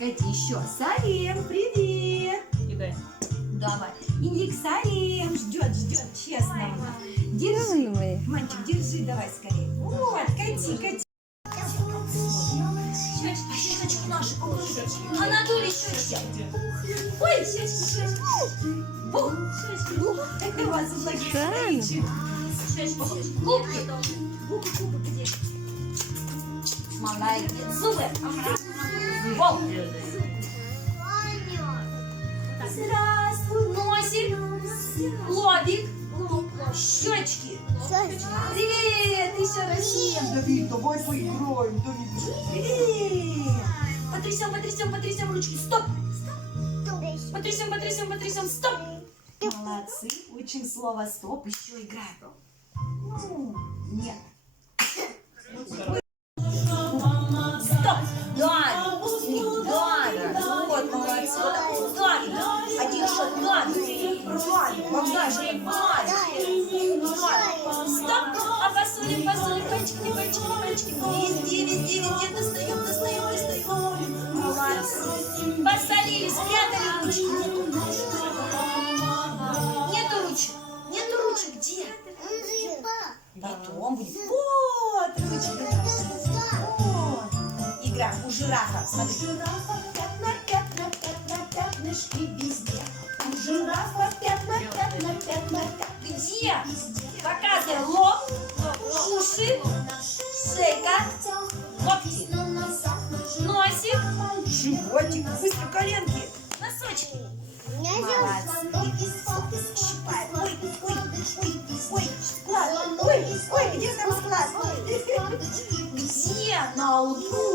Кати, еще. Салим, привет. Кидай. Давай. Индик, Салим. Ждет, честно. Держи. Мальчик, держи, давай скорее. Вот, Кати. Щечки наши, Анатолий, щечки. Ой, щечки. Бух. У вас у многих стоит. Губки. Губы где? Молодец. Зубы. Волк. Здравствуй. Носик. Лобик. Щечки. Привет, еще раз всем. Давид, давай поиграем, Давид. Привет. Потрясем ручки. Стоп. Потрясем. Стоп. Молодцы. Учим слово стоп. Еще играем. Нет. Стоп. Далее. Вот, молодцы. Вот. Далее. Один шаг. Далее. Далее. Стоп. А посолим. Пальчики. Везде. Достаем. Молодцы. Посолили. Спрятали ручки. Нету ручек. Где? Потом будет. Вот ручки. Вот. Игра у жирафа. Смотри. Пятнышки везде. У жирафа пятна. Где? Показывай лоб, уши, шейка, локти, носик, животик, быстро коленки, носочки. Молодцы. Щипай. Ой, склад. Ой, где там склад? Где? На лбу.